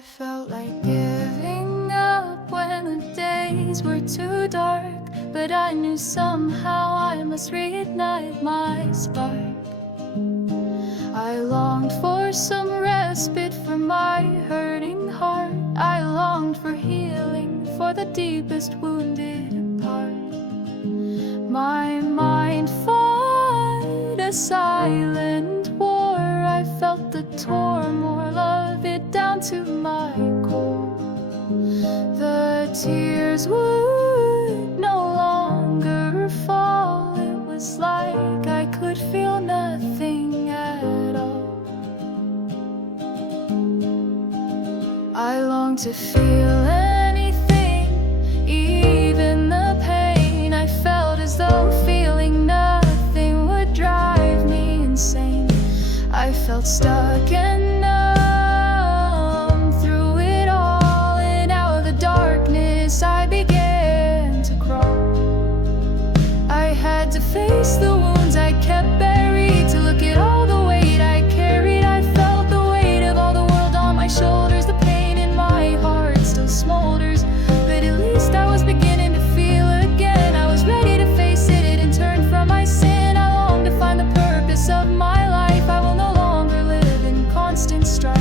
I felt like giving up when the days were too dark, but I knew somehow I must reignite my spark. I longed for some respite for my hurting heart. I longed for healing for the deepest wounded part. My mind fought a silent war. I felt the turmoil of it down to my core. The tears would no longer fall. It was like I could feel nothing at all. I longed to feel anything, even the pain. I felt as though feeling nothing would drive me insane. I felt stuck and numb through it all, and out of the darkness I began to crawl. I had to face the wounds I kept buried, to look at all the weight I carried. I felt the weight of all the world on my shoulders. The pain in my heart still smolders, but at least I was beginning to feel again. I was ready to face it and turn from my sin. I longed to find the purpose of my life. I will no longer live in constant strife.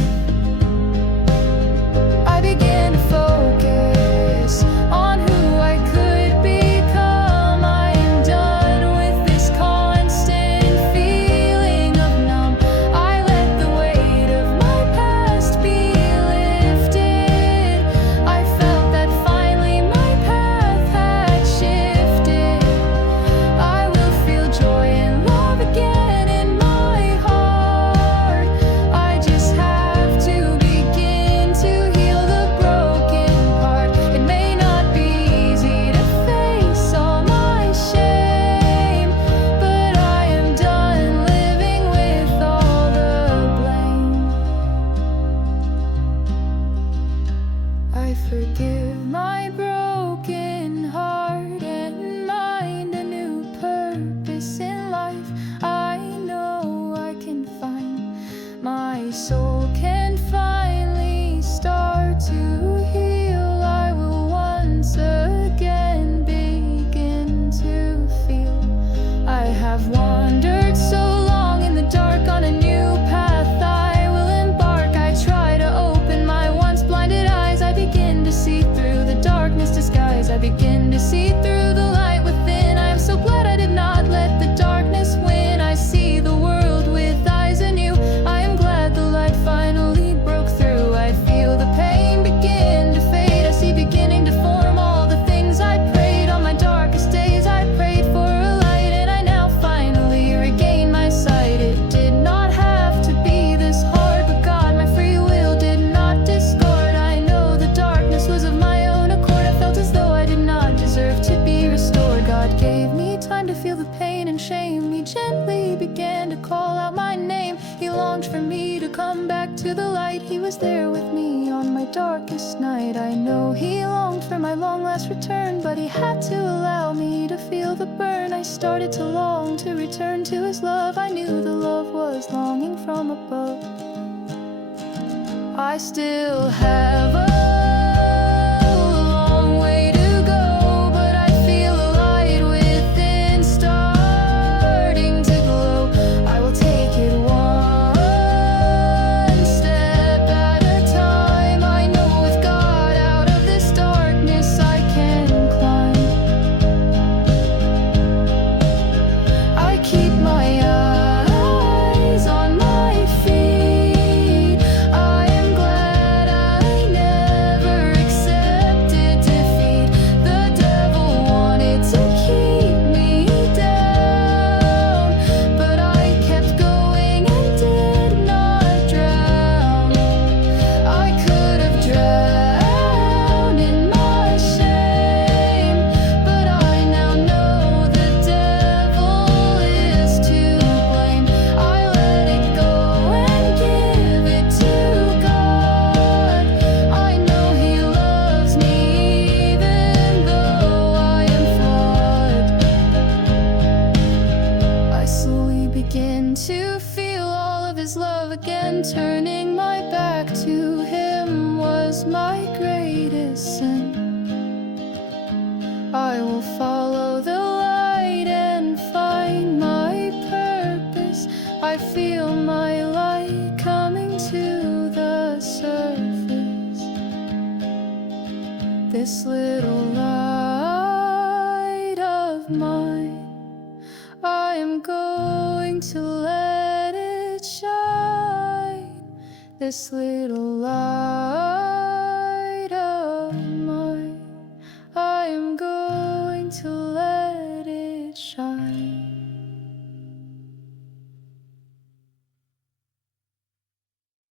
I began to focus on who I could become. I am done with this constant feeling of numb. I let the weight of my past be lifted. I felt that finally my path had shifted. I will feel joy and love again in my heart. I just have to begin to heal the broken part. It may not be easy to face all my shame, but I am done living with all the blame. I forgive my broken heart and mind a new purpose in life. I know I can find, my soul can finally start to heal. I will once again begin to feel. I have wandered so long in the dark on a new path I will embark. I try to open my once blinded eyes. I begin to see through the darkness disguise. I begin to see through the light within. I am so glad I did not let the darkness win. I see the world with eyes anew. I am glad the light finally broke through. I feel the pain begin to fade. I see beginning to form all the things I prayed on my darkest days. I prayed for a light, and I now finally regain my sight. It did not have to be this hard, but God, my free will did not discard. I know the darkness was of my own accord. I felt as though I did not deserve to be restored. God gave me time to feel the pain and shame. He gently began to call out my name. He longed for me to come back to the light. He was there with me on my darkest night. I know he longed for my long last return, but he had to allow me to feel the burn. I started to long to return to his love. I knew the love was longing from above. I still have a long way to go, but I feel a light within starting to glow. I will take it one step at a time. I know with God out of this darkness I can climb. I keep my eyes on my feet. I am glad I never I will follow the light and find my purpose. I feel my light coming to the surface. This little light of mine, I am going to let it shine. This little light